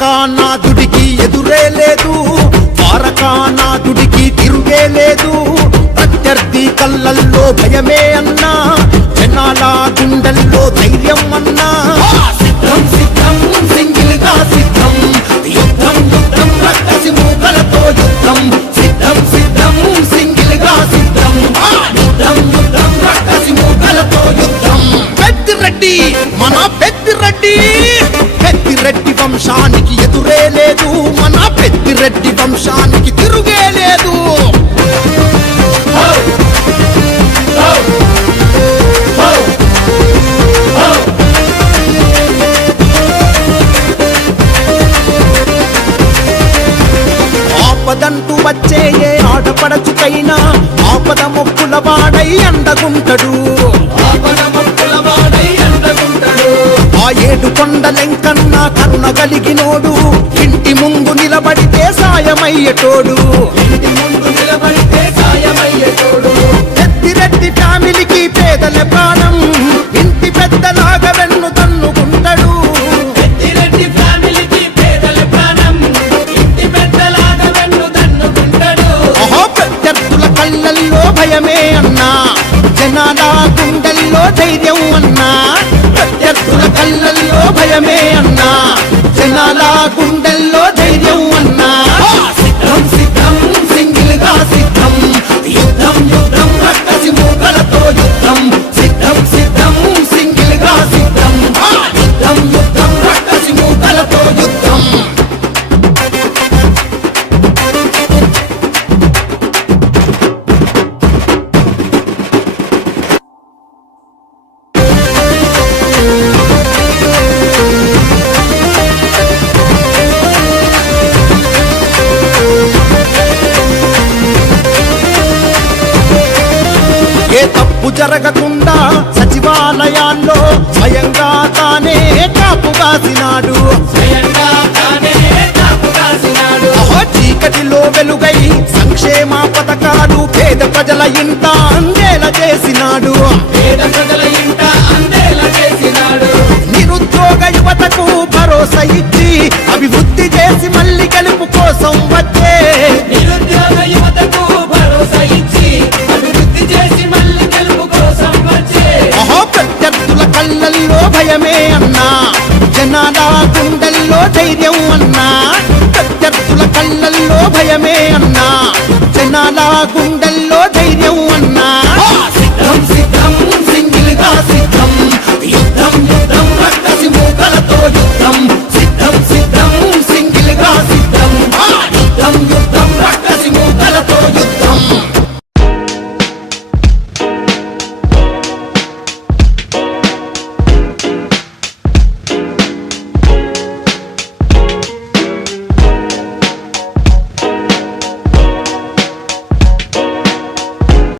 ద్వారకానాథుడికి ఎదురే లేదు, ద్వారకానాథుడికి తిరుగే లేదు. ప్రత్యర్థి కళ్ళల్లో భయమే అన్నా, జనాల గుండెల్లో ధైర్యం అన్నా. సిద్ధం సిద్ధం సింగిల్ గా సిద్ధం, యుద్ధం యుద్ధం రక్కసి మూకలతో యుద్ధం. సిద్ధం సిద్ధం సింగిల్ గా సిద్ధం, యుద్ధం యుద్ధం రక్కసి మూకలతో యుద్ధం. పెద్దిరెడ్డి మన పెద్దిరెడ్డి, పెద్దిరెడ్డి వంశానికి ఎదురే లేదు, మన పెద్దిరెడ్డి వంశానికి తిరుగే లేదు. ఆపదంటూ వచ్చే ఏ ఆడపడచుకైనా ఆపద మొక్కుల వాడై అండగుంటడు. ఆ ఏడు కొండలెంకన్నా కరుణ కలిగినోడు, ఇంటి ముందు నిలబడితే సాయమయ్యేటోడు. పెద్దిరెడ్డి ఫ్యామిలీకి పేదల ప్రాణం, ఇంటి పెద్దలాగా వెన్ను తన్నుకుంటాడు. ప్రత్యర్థుల కళ్ళల్లో భయమే అన్నా, జనాల గుండెల్లో ధైర్యం అన్నా. ప్రత్యర్థుల కళ్ళల్లో భయమే అన్నా, జనాల గుండెల్లో ధైర్యం అన్నా. సిద్ధం సిద్ధం సింగిల్ గా సిద్ధం, యుద్ధం యుద్ధం రక్కసి మూకలతో యుద్ధం. సిద్ధం సిద్ధం సింగిల్ గా సిద్ధం, యుద్ధం యుద్ధం రక్కసి మూకలతో యుద్ధం. ఏ తప్పు జరగకుండా సచివాలయాల్లో స్వయంగా తానే కాపు కాసినాడు. చీకటిలో వెలుగై సంక్షేమ పథకాలు పేద ప్రజల ఇంట అందేలా చేసినాడు. నిరుద్యోగ యువతకు భరోసా ఇచ్చి అభివృద్ధి చేసి మళ్ళీ గెలుపు కోసం వచ్చే. ప్రత్యర్థుల కళ్ళల్లో భయమే అన్నా, జనాల గుండెల్లో ధైర్యం అన్నా. ప్రత్యర్థుల కళ్ళల్లో భయమే అన్నా, జనాల గుండె